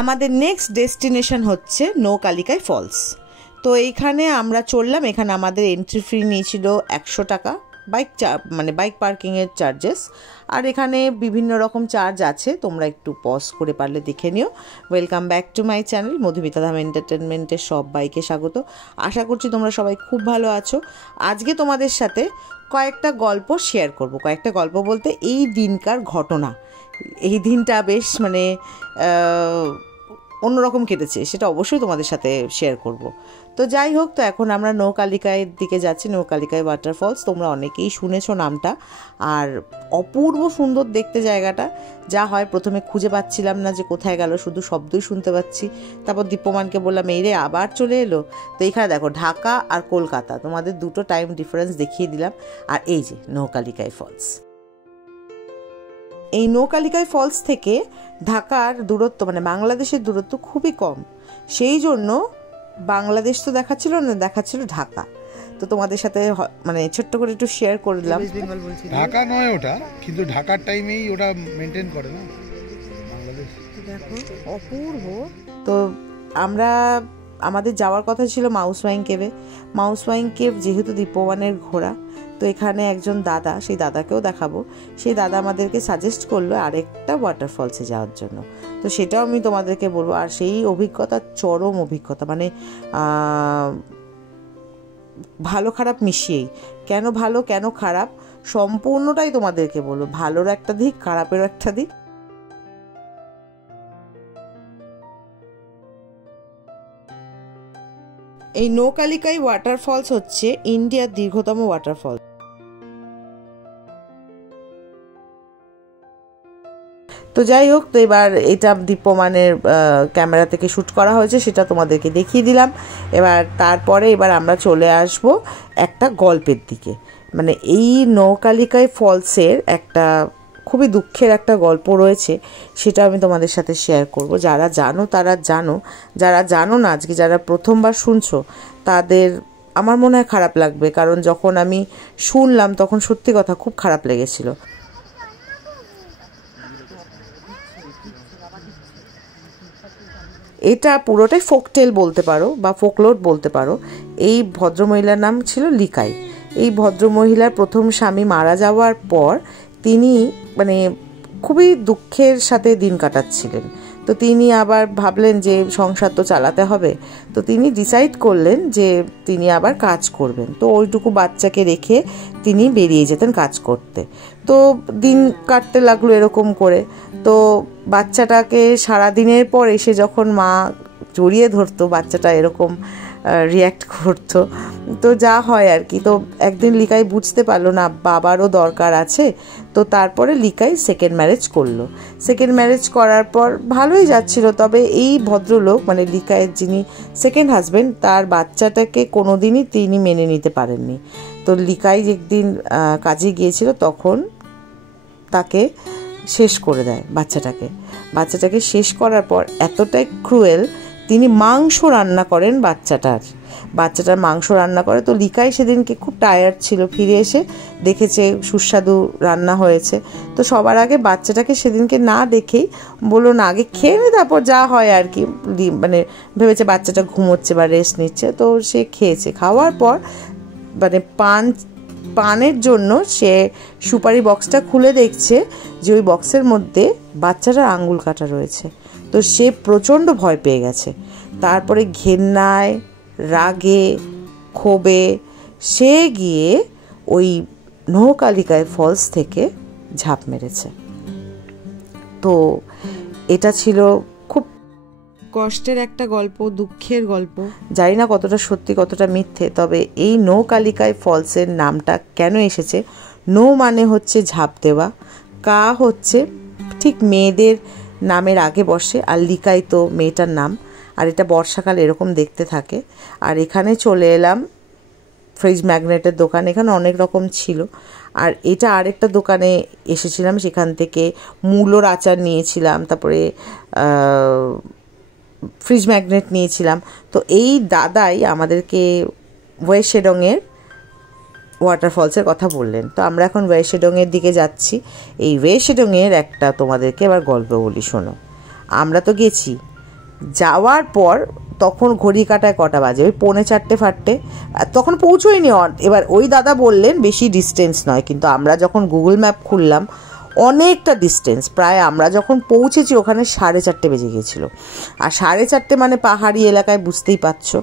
আমাদের next destination হচ্ছে নৌকালিকায় false. তো এইখানে আমরা চললাম। এখানে আমাদের এন্ট্রি ফি নিয়েছিল 100 টাকা, বাইক পার্কিংয়ের চার্জেস। আর এখানে বিভিন্ন রকম চার্জ আছে, তোমরা একটু পজ করে পারলে দেখে নিও। Welcome back to my channel Madhumita Dham এন্টারটেনমেন্টের সবাইকে স্বাগত। আশা করছি তোমরা সবাই খুব ভালো আছো। আজকে তোমাদের সাথে কয়েকটা গল্প শেয়ার করব। কয়েকটা গল্প বলতে এই দিনকার ঘটনা। এই দিনটা বেশ অন্যরকম কেটেছে, সেটা অবশ্যই তোমাদের সাথে শেয়ার করব। তো যাই হোক, তো এখন আমরা নৌকালিকায়ের দিকে যাচ্ছি, নৌকালিকায় ওয়াটারফলস। তোমরা অনেকেই শুনেছো নামটা, আর অপূর্ব সুন্দর দেখতে জায়গাটা। যা হয় প্রথমে খুঁজে পাচ্ছিলাম না যে কোথায় গেল, শুধু শব্দই শুনতে পাচ্ছি। তারপর দীপ্যমানকে বললাম এই রে আবার চলে এলো। তো এইখানে দেখো ঢাকা আর কলকাতা, তোমাদের দুটো টাইম ডিফারেন্স দেখিয়ে দিলাম। আর এই যে নৌকালিকায় ফলস। এই নৌকালিকায় ফলস থেকে ঢাকার দূরত্ব বাংলাদেশের দূরত্ব খুবই কম, সেই জন্য বাংলাদেশ তো দেখাচ্ছিল না, দেখাচ্ছিল ঢাকা। তো তোমাদের সাথে ছোট্ট করে একটু শেয়ার করে দিলাম। ঢাকা নয় ওটা, কিন্তু ঢাকার টাইমেই ওটা মেনটেন করে না বাংলাদেশ। দেখো অপূর্ব। তো আমাদের যাওয়ার কথা ছিল মাউসওয়াইন কেভে। মাউসওয়াইন কেভ যেহেতু দীপ্যমানের ঘোরা, তো এখানে একজন দাদা, সেই দাদাকেও দেখাবো। সেই দাদা আমাদেরকে সাজেস্ট করলো আরেকটা ওয়াটারফলসে যাওয়ার জন্য। তো সেটাও আমি তোমাদেরকে বলবো। আর সেই অভিজ্ঞতা চরম অভিজ্ঞতা, ভালো খারাপ মিশিয়েই। কেন ভালো কেন খারাপ সম্পূর্ণটাই তোমাদেরকে বলবো। ভালোর একটা দিক, খারাপেরও একটা দিক। এই নৌকালিকায় ওয়াটারফলস হচ্ছে ইন্ডিয়ার দীর্ঘতম ওয়াটারফল। তো যাই হোক, তো এবার এটা দীপ্যমানের ক্যামেরা থেকে শ্যুট করা হয়েছে, সেটা তোমাদেরকে দেখিয়ে দিলাম। তারপরে আমরা চলে আসব একটা গল্পের দিকে। এই নৌকালিকায় ফলসের একটা খুবই দুঃখের একটা গল্প রয়েছে, সেটা আমি তোমাদের সাথে শেয়ার করব। যারা জানো তারা জানো, যারা জানো না, আজকে যারা প্রথমবার শুনছো তাদের আমার মনে হয় খারাপ লাগবে। কারণ যখন আমি শুনলাম তখন সত্যি কথা খুব খারাপ লেগেছিল। এটা পুরোটাই ফোকটেল বলতে পারো বা ফোকলোর বলতে পারো। এই ভদ্রমহিলার নাম ছিল লিকাই। এই ভদ্রমহিলার প্রথম স্বামী মারা যাওয়ার পর তিনি খুবই দুঃখের সাথে দিন কাটাচ্ছিলেন। তো তিনি আবার ভাবলেন যে সংসার তো চালাতে হবে। তো তিনি ডিসাইড করলেন যে তিনি আবার কাজ করবেন। তো ওইটুকু বাচ্চাকে রেখে তিনি বেরিয়ে যেতেন কাজ করতে। তো দিন কাটতে লাগলো এরকম করে। তো বাচ্চাটাকে সারাদিনের পর এসে যখন মা জড়িয়ে ধরতো, বাচ্চাটা এরকম রিয়্যাক্ট করতো। তো যা হয় আর কি। তো একদিন লিকাই বুঝতে পারলো না বাবারও দরকার আছে। তো তারপরে লিকাই সেকেন্ড ম্যারেজ করলো। সেকেন্ড ম্যারেজ করার পর ভালোই যাচ্ছিল। তবে এই ভদ্রলোক লিকাইয়ের যিনি সেকেন্ড হাজব্যান্ড, তার বাচ্চাটাকে কোনোদিনই তিনি মেনে নিতে পারেননি। তো লিকাই একদিন কাজে গিয়েছিল, তখন তাকে শেষ করে দেয় বাচ্চাটাকে শেষ করার পর এতটাই ক্রুয়েল, তিনি মাংস রান্না করেন বাচ্চাটার মাংস রান্না করে। তো লিকাই সেদিনকে খুব টায়ার্ড ছিল, ফিরে এসে দেখেছে সুস্বাদু রান্না হয়েছে। তো সবার আগে বাচ্চাটাকে সেদিনকে না দেখেই বললো না আগে খেয়ে নে, তারপর যা হয় আর কি। ভেবেছে বাচ্চাটা ঘুমোচ্ছে বা রেস্ট নিচ্ছে। তো সে খেয়েছে। খাওয়ার পর পানের জন্য সে সুপারি বক্সটা খুলে দেখছে যে ওই বক্সের মধ্যে বাচ্চাটার আঙ্গুল কাটা রয়েছে। তো সে প্রচণ্ড ভয় পেয়ে গেছে। তারপরে ঘেন্নায়, রাগে, ক্ষোভে সে গিয়ে ওই নৌকালিকায় ফলস থেকে ঝাঁপ মেরেছে। তো এটা ছিল খুব কষ্টের একটা গল্প, দুঃখের গল্প। জানি না কতটা সত্যি কতটা মিথ্যে। তবে এই নৌকালিকায় ফলসের নামটা কেন এসেছে, নৌ মানে হচ্ছে ঝাঁপ দেওয়া, কা হচ্ছে ঠিক মেয়েদের নামের আগে বসে, আর লিকাই তো মেয়েটার নাম। আর এটা বর্ষাকাল এরকম দেখতে থাকে। আর এখানে চলে এলাম ফ্রিজ ম্যাগনেটের দোকান। এখানে অনেক রকম ছিল। আর এটা আরেকটা দোকানে এসেছিলাম, সেখান থেকে মূলোর আচার নিয়েছিলাম, তারপরে ফ্রিজ ম্যাগনেট নিয়েছিলাম। তো এই দাদাই আমাদেরকে ওয়েশেডংয়ের ওয়াটারফলসের কথা বললেন। তো আমরা এখন ওয়েশেডংয়ের দিকে যাচ্ছি। এই ওয়েশেডংয়ের একটা তোমাদেরকে এবার গল্প বলি, শোনো। আমরা তো গেছি, যাওয়ার পর তখন ঘড়ি কাটায় কটা বাজে, ওই 3:45 তখন পৌঁছোইনি। এবার ওই দাদা বললেন বেশি ডিস্টেন্স নয়, কিন্তু আমরা যখন গুগল ম্যাপ খুললাম অনেকটা ডিস্টেন্স। প্রায় আমরা যখন পৌঁছেছি ওখানে 4:30 বেজে গিয়েছিল। আর 4:30 মানে পাহাড়ি এলাকায়, বুঝতেই পারছো।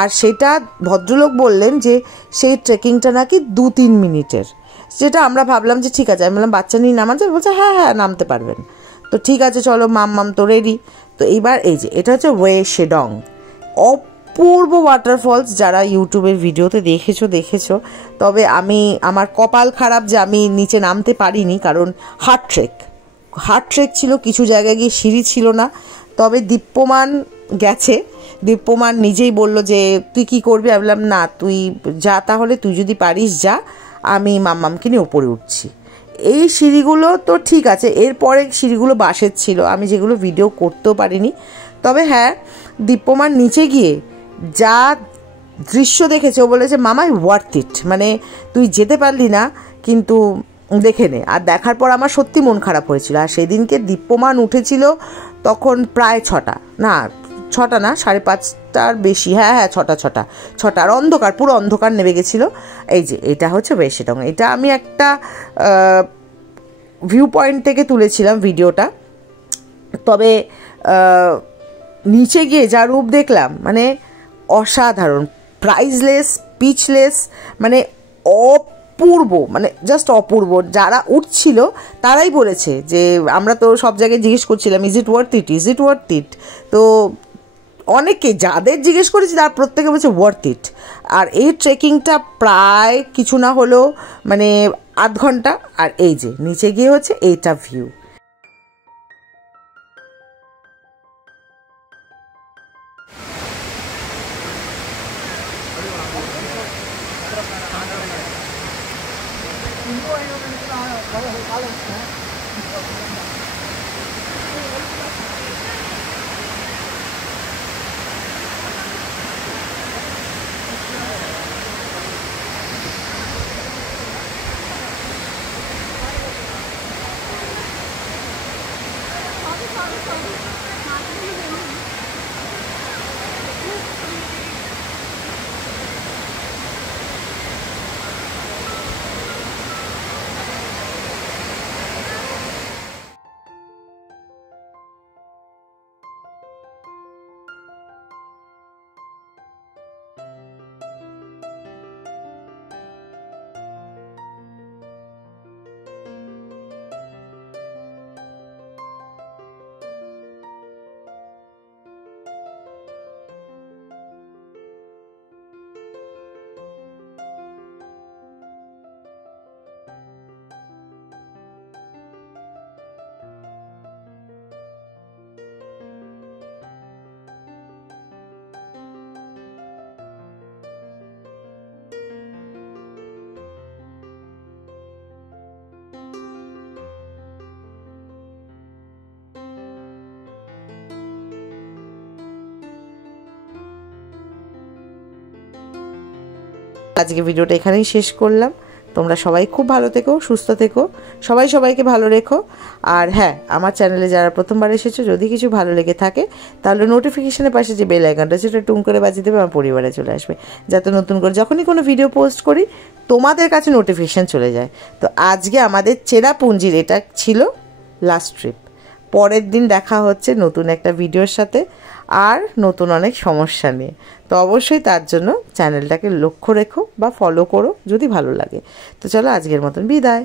আর সেটা ভদ্রলোক বললেন যে সেই ট্রেকিংটা নাকি 2-3 মিনিটের, যেটা আমরা ভাবলাম যে ঠিক আছে। আমি বললাম বাচ্চা নিয়ে নামা যায়? বলছে হ্যাঁ হ্যাঁ নামতে পারবেন। তো ঠিক আছে চলো, মাম তো রেডি। তো এইবার এই যে এটা হচ্ছে ওয়ে শেডং, অপূর্ব ওয়াটারফলস। যারা ইউটিউবের ভিডিওতে দেখেছো। তবে আমার কপাল খারাপ যে আমি নিচে নামতে পারিনি, কারণ হার্ড ট্রেক ছিল, কিছু জায়গায় গিয়ে সিঁড়ি ছিল না। তবে দীপ্যমান গেছে, দীপ্যমান নিজেই বলল যে তুই কি করবি? আমি বললাম না তুই যা, তাহলে তুই যদি পারিস যা, আমি মাম্মামকে নিয়ে উপরে উঠছি। এই সিঁড়িগুলো তো ঠিক আছে, এরপরে সিঁড়িগুলো বাঁশের ছিল, আমি যেগুলো ভিডিও করতেও পারিনি। তবে হ্যাঁ, দীপ্যমান নিচে গিয়ে যা দৃশ্য দেখেছে, ও বলেছে মামাই ওয়ার্থ ইট, মানে তুই যেতে পারলি না কিন্তু দেখে নে। আর দেখার পর আমার সত্যি মন খারাপ হয়েছিল। আর সেদিনকে দীপ্যমান উঠেছিল তখন প্রায় 6টা, না 6টা না, 5:30টার বেশি, হ্যাঁ 6টা। আর অন্ধকার, পুরো অন্ধকার নেমে গেছিলো। এই যে এটা হচ্ছে ওয়ে শেডং। এটা আমি একটা ভিউ পয়েন্ট থেকে তুলেছিলাম ভিডিওটা। তবে নিচে গিয়ে যা রূপ দেখলাম, মানে অসাধারণ, প্রাইসলেস, স্পিচলেস, মানে অপূর্ব, মানে জাস্ট অপূর্ব। যারা উঠছিল তারাই বলেছে যে আমরা তো সব জায়গায় জিজ্ঞেস করছিলাম ইজ ইট ওয়ার্থ ইট। তো অনেকে যাদের জিজ্ঞেস করেছি তার প্রত্যেকে বলছে ওয়ার্থ ইট। আর এই ট্রেকিংটা প্রায় কিছু না হলেও মানে আধ ঘন্টা। আর এই যে নিচে গিয়ে হচ্ছে এইটা ভিউ। আজকে ভিডিওটা এখানেই শেষ করলাম। তোমরা সবাই খুব ভালো থেকো, সুস্থ থেকো, সবাইকে ভালো রেখো। আর হ্যাঁ, আমার চ্যানেলে যারা প্রথমবার এসেছো, যদি কিছু ভালো লেগে থাকে তাহলে নোটিফিকেশনের পাশে যে বেল আইকনটা সেটা টুং করে বাজিয়ে দেবে, আমার পরিবারে চলে আসবে, যাতে নতুন করে যখনই কোনো ভিডিও পোস্ট করি তোমাদের কাছে নোটিফিকেশন চলে যায়। তো আজকে আমাদের চেরাপুঞ্জির এটা ছিল লাস্ট ট্রিপ। পরের দিন দেখা হচ্ছে নতুন একটা ভিডিওর সাথে আর নতুন অনেক সমস্যা নিয়ে। তো অবশ্যই তার জন্য চ্যানেলটাকে লক্ষ্য রেখো বা ফলো করো যদি ভালো লাগে। তো চলো আজকের মতন বিদায়।